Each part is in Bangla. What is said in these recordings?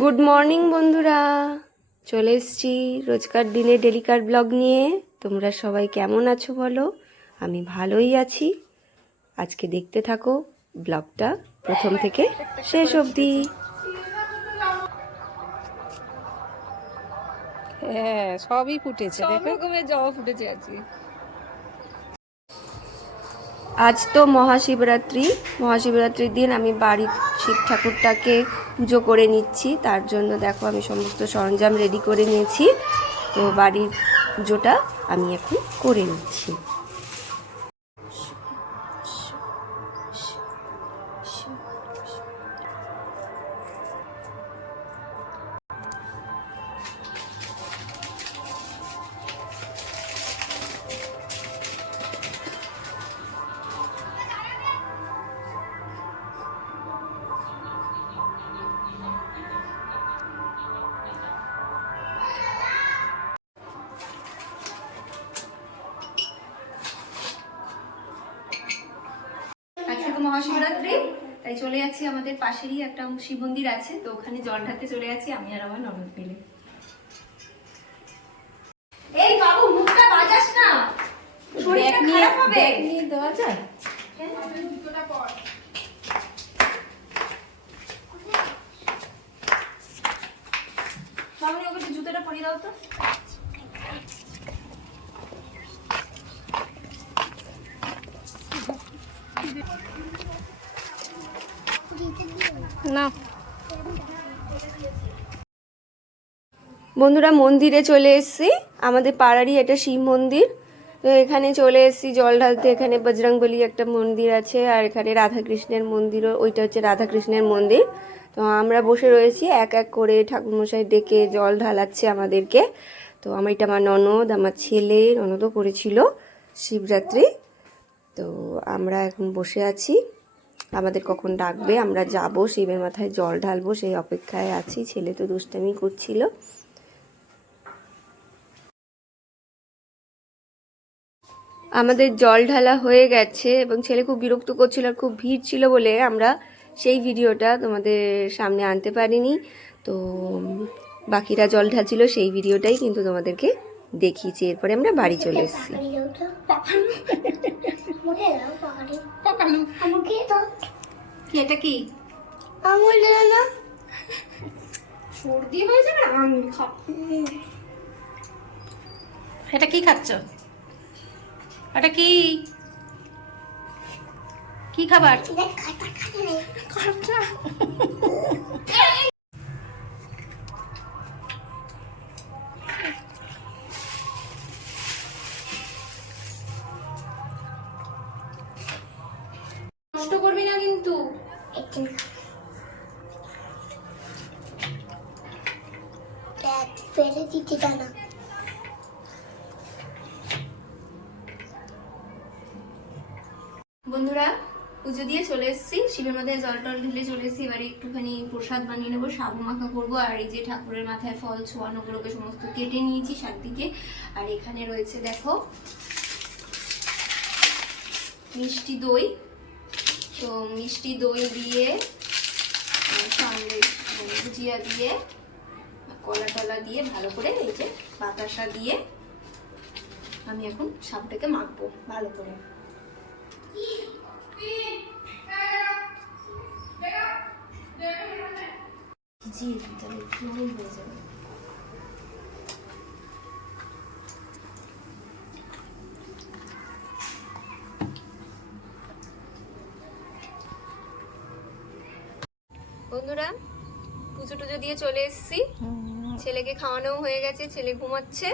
গুড মর্নিং বন্ধুরা। চলে এসছি রোজকার দিনে ডেলিকার ব্লগ নিয়ে। তোমরা সবাই কেমন আছো বলো? আমি ভালোই আছি। আজকে দেখতে থাকো ব্লগটা প্রথম থেকে শেষ অবধি। হ্যাঁ সবই ফুটেছে রকমের জবা ফুটেছে আজকে। আজ তো মহাশিবরাত্রি। মহাশিবরাত্রির দিন আমি বাড়ির শিব ঠাকুরটাকে পুজো করে নিচ্ছি। তার জন্য দেখো আমি সমস্ত সরঞ্জাম রেডি করে নিয়েছি। তো বাড়ির পুজোটা আমি এখন করে নিচ্ছি। তো মহাশিবরাত্রি। তাই চলে যাচ্ছি আমাদের পাশেরই একটা শিব মন্দির আছে তো ওখানে জল ঢালতে চলে যাচ্ছি আমি আর আমার ননদ মিলে। এই বাবু মুখটা বাজাস না। শরীরটা খারাপ হবে? দেওয়া যায়? ওকে জুতোটা পরিয়ে দাও তো। না। বন্ধুরা, মন্দিরে চলে এসেছি। আমাদের পাড়ারই একটা শিব মন্দির। তো এখানে চলে এসেছি, জল ঢালতে। এখানে বজরংবলী একটা মন্দির আছে, আর এখানে রাধাকৃষ্ণের মন্দিরও, ওইটা হচ্ছে রাধাকৃষ্ণের মন্দির। তো আমরা বসে রয়েছি, এক এক করে ঠাকুরমশাই ডেকে জল ঢালাচ্ছে আমাদেরকে। তো আমার, এটা আমার ননদ, আমার ছেলে, ননদও করেছিল শিবরাত্রি। তো আমরা এখন বসে আছি। আমাদের কখন ডাকবে, আমরা যাব, শিবের মাথায় জল ঢালবো, সেই অপেক্ষায় আছি, ছেলে তো দুষ্টামি করছিল। আমাদের জল ঢালা হয়ে গেছে এবং ছেলে খুব বিরক্ত করছিল আর খুব ভিড় ছিল বলে আমরা সেই ভিডিওটা তোমাদের সামনে আনতে পারিনি। তো বাকিরা জল ঢালছিল সেই ভিডিওটাই কিন্তু তোমাদেরকে দেখিয়েছি এরপরে আমরা বাড়ি চলে এসেছি। কি এটা কি? সর্দি হয়ে যাবে না আমি এটা কি খাচ্ছ? এটা কি? কি খাবার? ফেলে দিতে জানা। বন্ধুরা, পুজো দিয়ে চলে এসেছি। শিবের মাথায় জল টল ঢেলে চলে এসেছি। এবারে একটুখানি প্রসাদ বানিয়ে নেব সাবু মাখা করব। আর এই যে ঠাকুরের মাথায় ফল ছোয়ানোগুলোকে সমস্ত কেটে নিয়েছি চারদিকে আর এখানে রয়েছে, দেখো, মিষ্টি দই। তো মিষ্টি দই দিয়ে সঙ্গে মানে ভুজিয়া দিয়ে কলা টলা দিয়ে ভালো করে এই যে বাতাসা দিয়ে আমি এখন সাপটাকে মাখবো ভালো করে। জি তাহলে একটু হয়ে যাবে। বন্ধুরা পুজো টুজো দিয়ে চলে এসেছি। ছেলেকে খাওয়ানো হয়ে গেছে, ছেলে ঘুমাচ্ছে।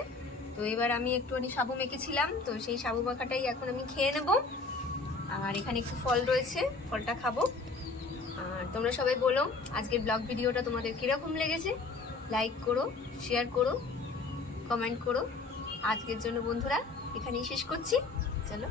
তো এবার আমি একটুখানি সাবু মেখেছিলাম, তো সেই সাবু মাখাটাই এখন আমি খেয়ে নেব। আর এখানে একটু ফল রয়েছে, ফলটা খাব। আর তোমরা সবাই বলো, আজকের ব্লগ ভিডিওটা তোমাদের কীরকম লেগেছে? লাইক করো, শেয়ার করো, কমেন্ট করো। আজকের জন্য বন্ধুরা, এখানেই শেষ করছি। চলো।